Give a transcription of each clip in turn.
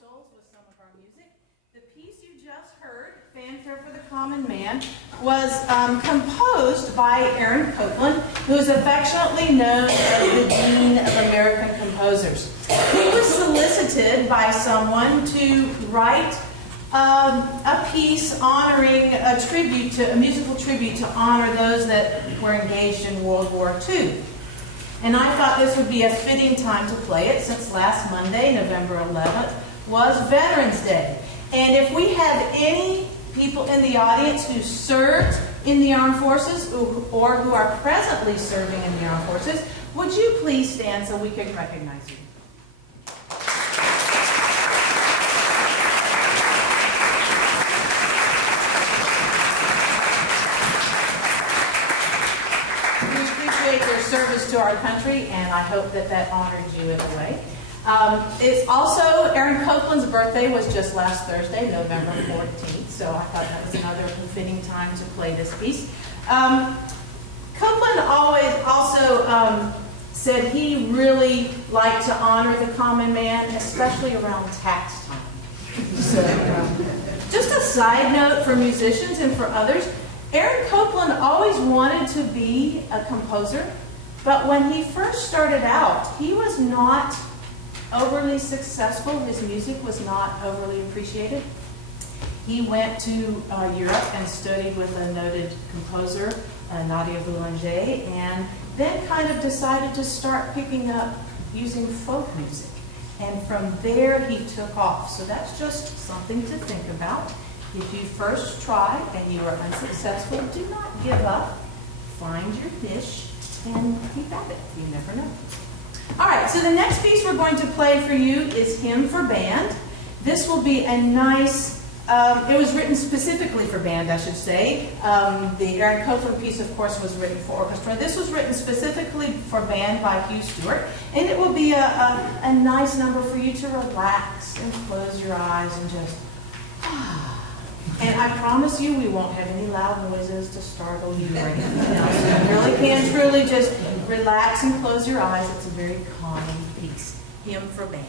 souls with some of our music. The piece you just heard, Fanfare for the Common Man, was composed by Aaron Copland, who is affectionately known as the Dean of American Composers. He was solicited by someone to write a piece honoring a musical tribute to honor those that were engaged in World War II. And I thought this would be a fitting time to play it, since last Monday, November 11th, was Veterans Day. And if we have any people in the audience who served in the armed forces or who are presently serving in the armed forces, would you please stand so we can recognize you? Your service to our country, and I hope that that honored you in a way. It's also Aaron Copland's birthday was just last Thursday, November 14th, so I thought that was another fitting time to play this piece. Copland always also said he really liked to honor the common man, especially around tax time. So, just a side note for musicians and for others, Aaron Copland always wanted to be a composer, but when he first started out, he was not overly successful. His music was not overly appreciated. He went to Europe and studied with a noted composer, Nadia Boulanger, and then kind of decided to start picking up using folk music. And from there, he took off. So that's just something to think about. If you first try and you are unsuccessful, do not give up. Find your niche and keep at it. You never know. All right, so the next piece we're going to play for you is Hymn for Band. This will be a nice, it was written specifically for band, I should say. The Aaron Copland piece, of course, was written for orchestra. This was written specifically for band by Hugh Stewart. And it will be a nice number for you to relax and close your eyes and just, and I promise you, we won't have any loud noises to startle you or anything else. You really can truly just relax and close your eyes. It's a very calming piece. Hymn for Band.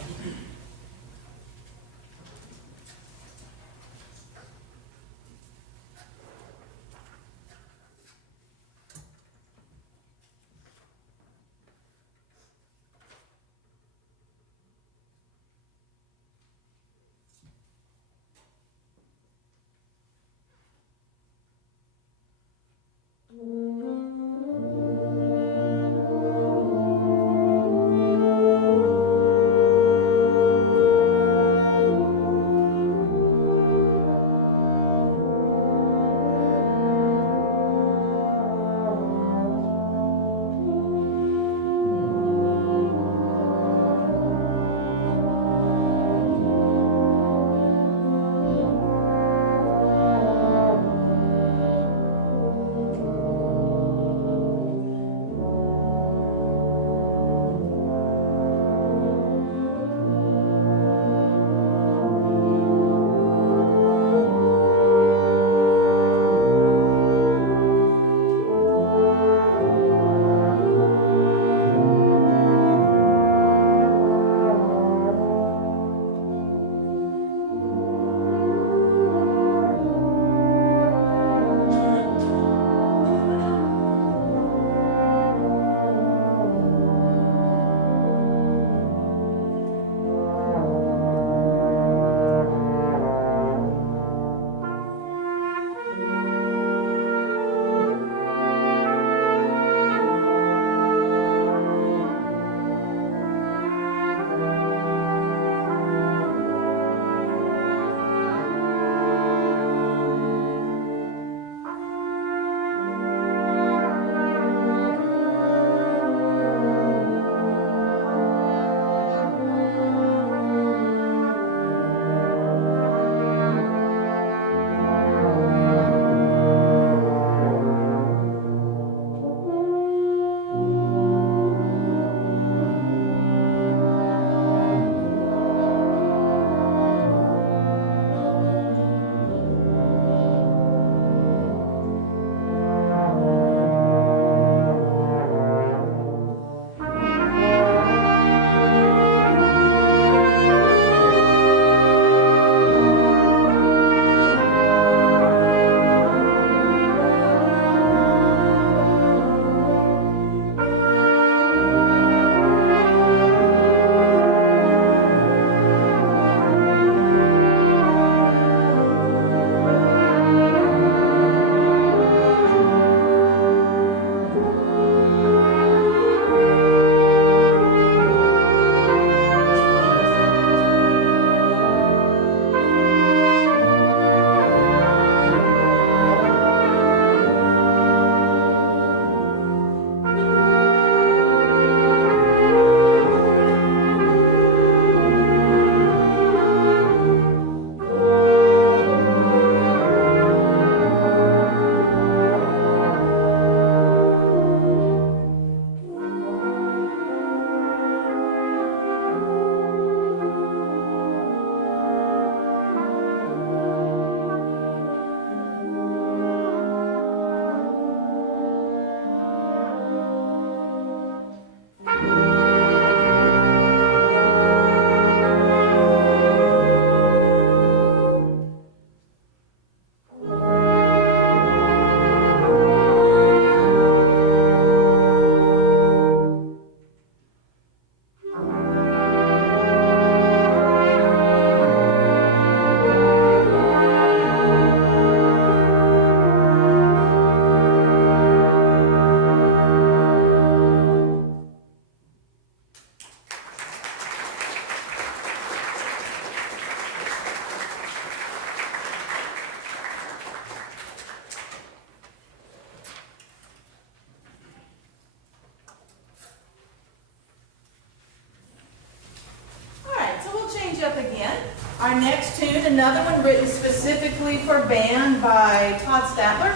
Our next tune, another one written specifically for band by Todd Statler,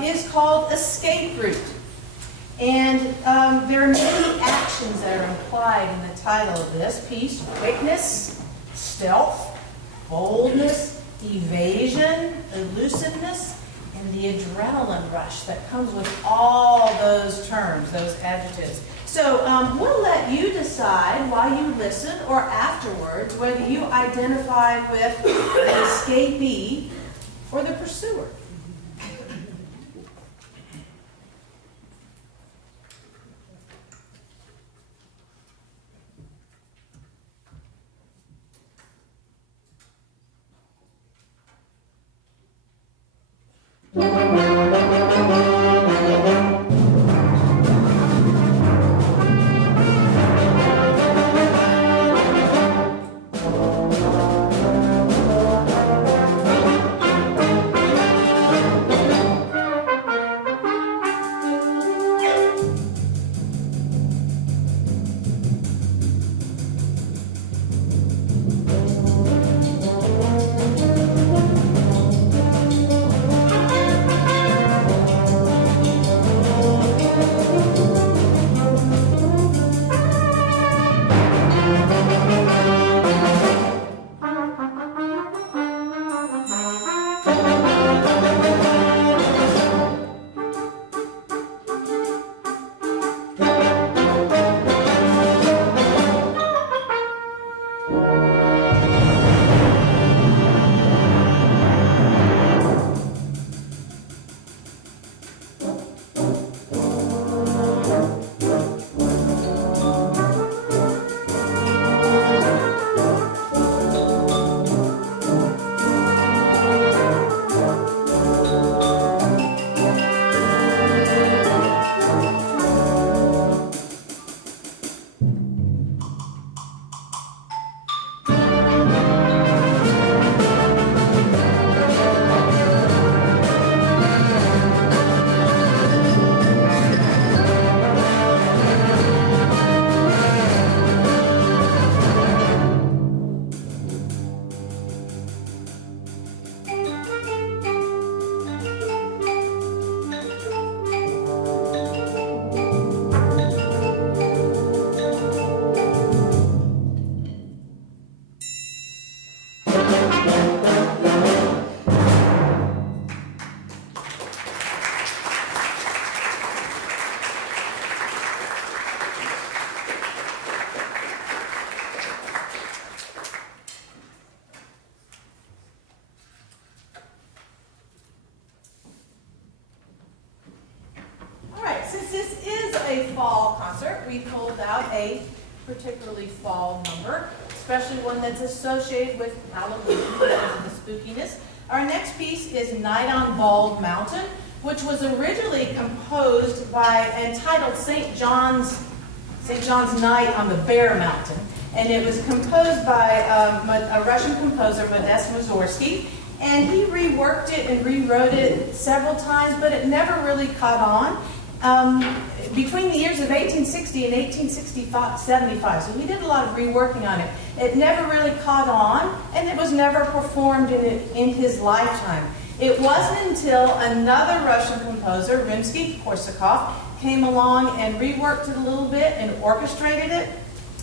is called Escape Route. And there are many actions that are implied in the title of this piece: quickness, stealth, boldness, evasion, elusiveness, and the adrenaline rush that comes with all those terms, those adjectives. So we'll let you decide while you listen or afterwards whether you identify with the escapee or the pursuer. Fall concert, we pulled out a particularly fall number, especially one that's associated with Halloween and the spookiness. Our next piece is Night on Bald Mountain, which was originally composed by, entitled St. John's Night on the Bear Mountain. And it was composed by a Russian composer, Modest Mussorgsky, and he reworked it and rewrote it several times, but it never really caught on. Between the years of 1860 and 1875, so he did a lot of reworking on it. It never really caught on, and it was never performed in his lifetime. It wasn't until another Russian composer, Rimsky-Korsakov, came along and reworked it a little bit and orchestrated it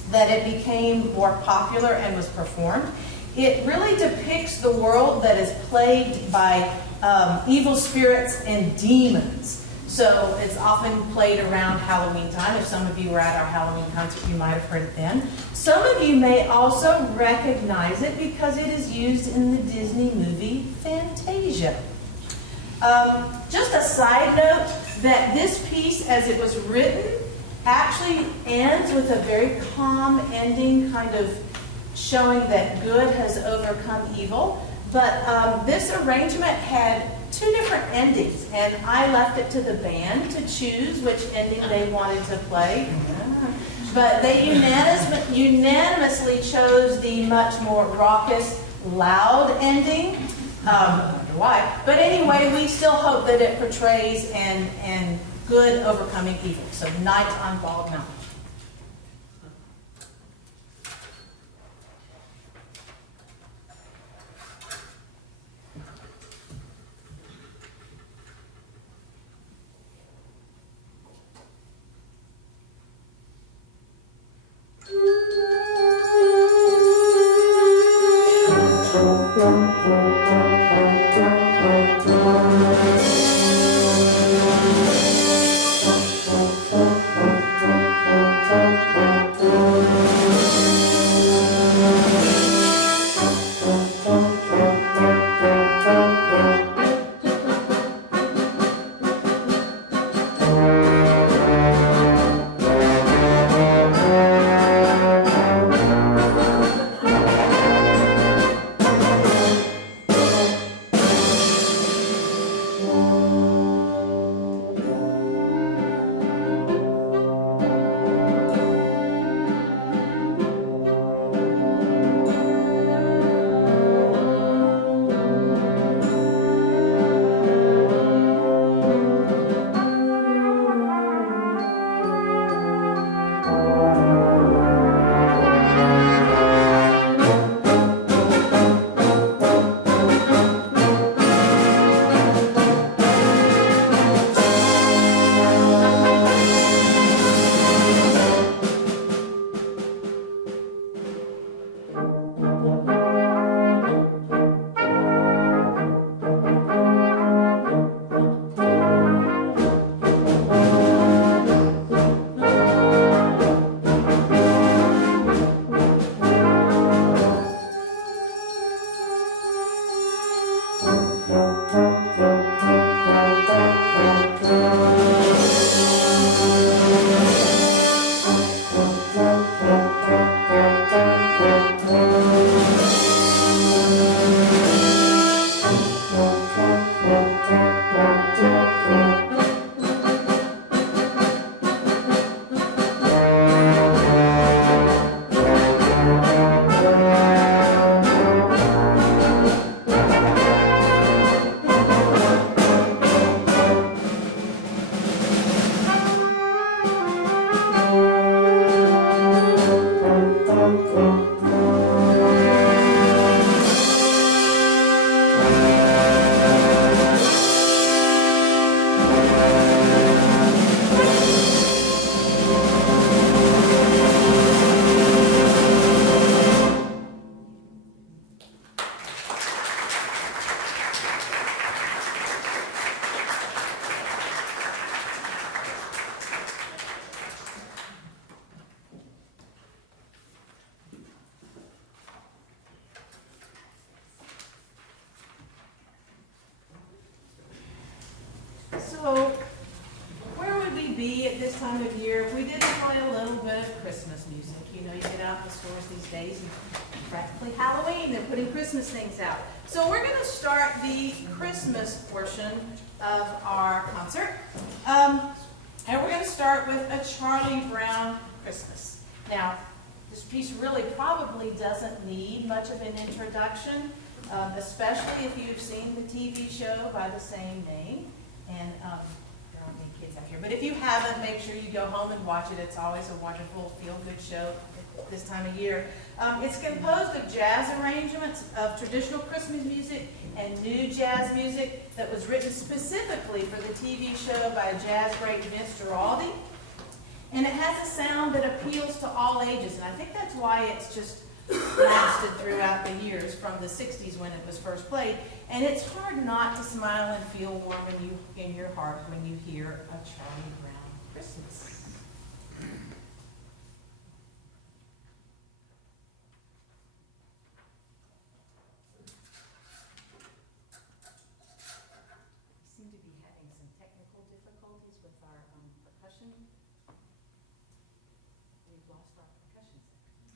that it became more popular and was performed. It really depicts the world that is plagued by evil spirits and demons. So it's often played around Halloween time. If some of you were at our Halloween concert, you might have heard it then. Some of you may also recognize it because it is used in the Disney movie Fantasia. Just a side note that this piece, as it was written, actually ends with a very calm ending, kind of showing that good has overcome evil. But this arrangement had two different endings, and I left it to the band to choose which ending they wanted to play. But they unanimously chose the much more raucous, loud ending. I wonder why. But anyway, we still hope that it portrays and good overcoming evil. So Night on Bald Mountain. So, where would we be at this time of year if we didn't play a little bit of Christmas music? You know, you get out in the stores these days, and practically Halloween, they're putting Christmas things out. So we're going to start the Christmas portion of our concert. And we're going to start with a Charlie Brown Christmas. Now, this piece really probably doesn't need much of an introduction, especially if you've seen the TV show by the same name. And there aren't any kids out here. But if you haven't, make sure you go home and watch it. It's always a wonderful, feel-good show at this time of year. It's composed of jazz arrangements of traditional Christmas music and new jazz music that was written specifically for the TV show by jazz great Vince Guaraldi. And it has a sound that appeals to all ages. And I think that's why it's just lasted throughout the years from the 60s when it was first played. And it's hard not to smile and feel warm in your heart when you hear a Charlie Brown Christmas. We seem to be having some technical difficulties with our percussion. We've lost our percussion section.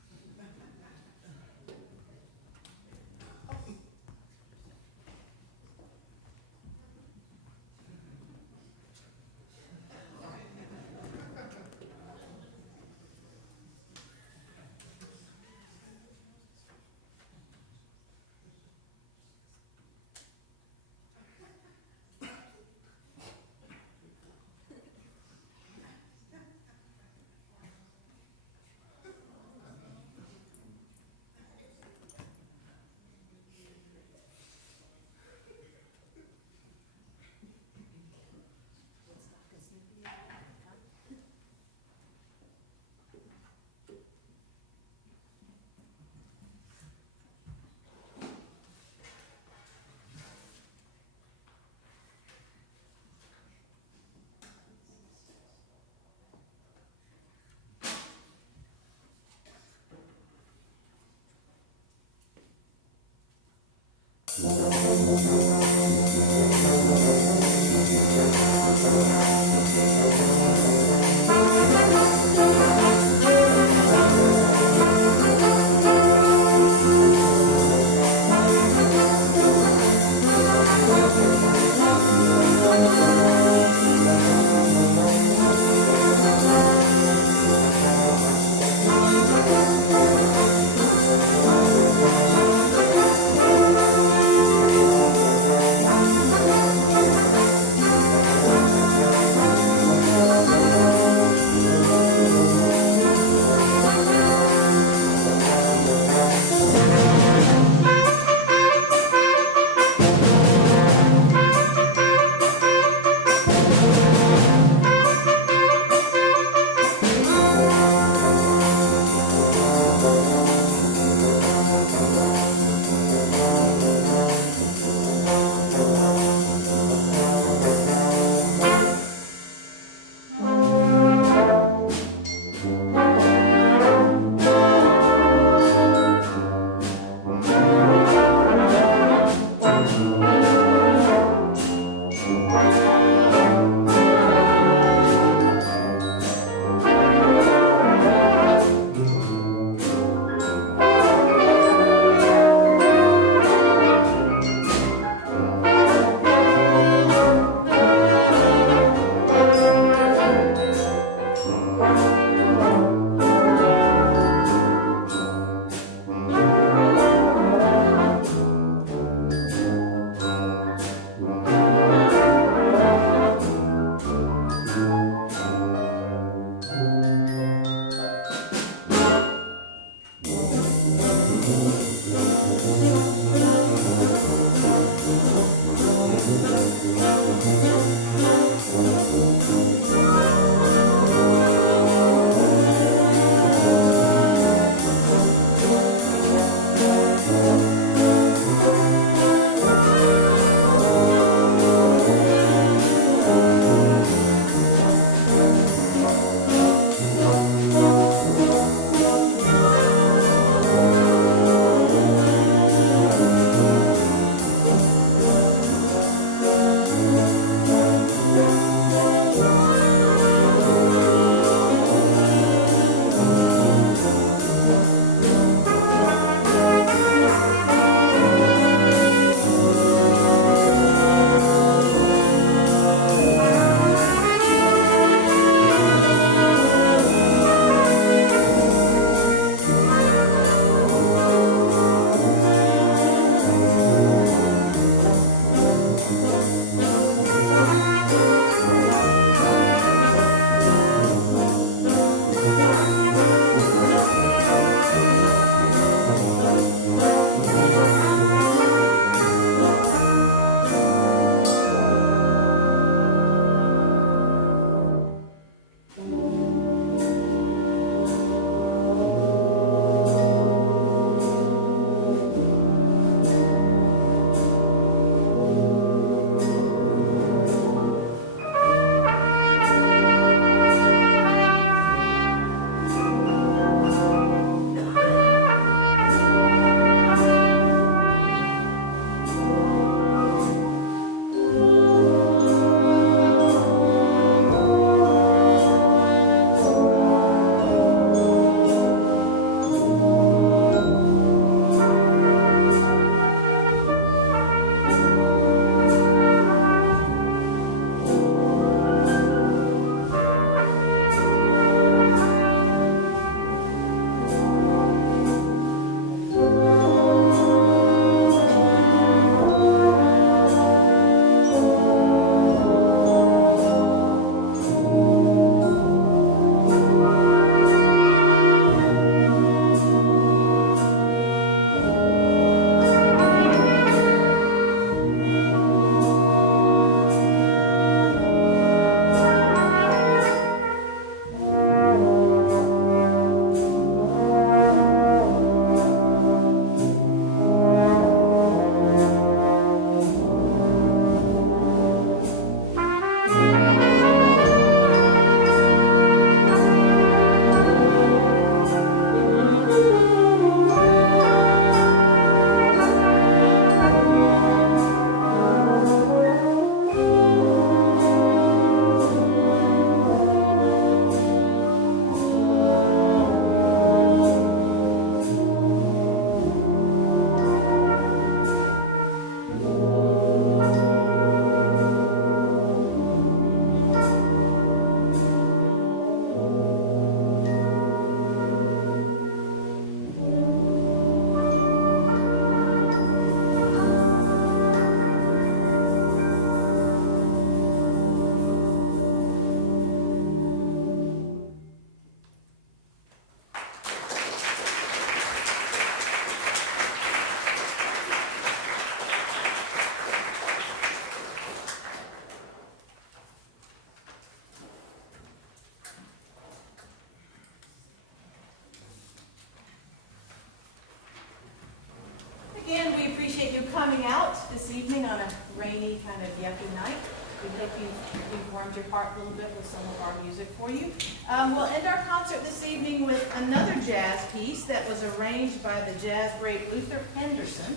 Again, we appreciate you coming out this evening on a rainy, kind of yucky night. We hope we've warmed your heart a little bit with some of our music for you. We'll end our concert this evening with another jazz piece that was arranged by the jazz great Luther Henderson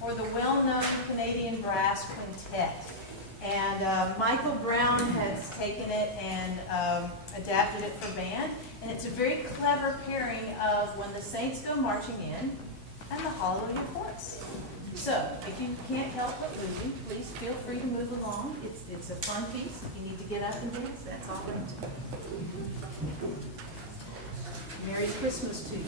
for the well-known Canadian Brass Quintet. And Michael Brown has taken it and adapted it for band. And it's a very clever pairing of When the Saints Go Marching In and the Hallelujah Chorus. So, if you can't help but moving, please feel free to move along. It's a fun piece. If you need to get up and dance, that's all right. Merry Christmas to you.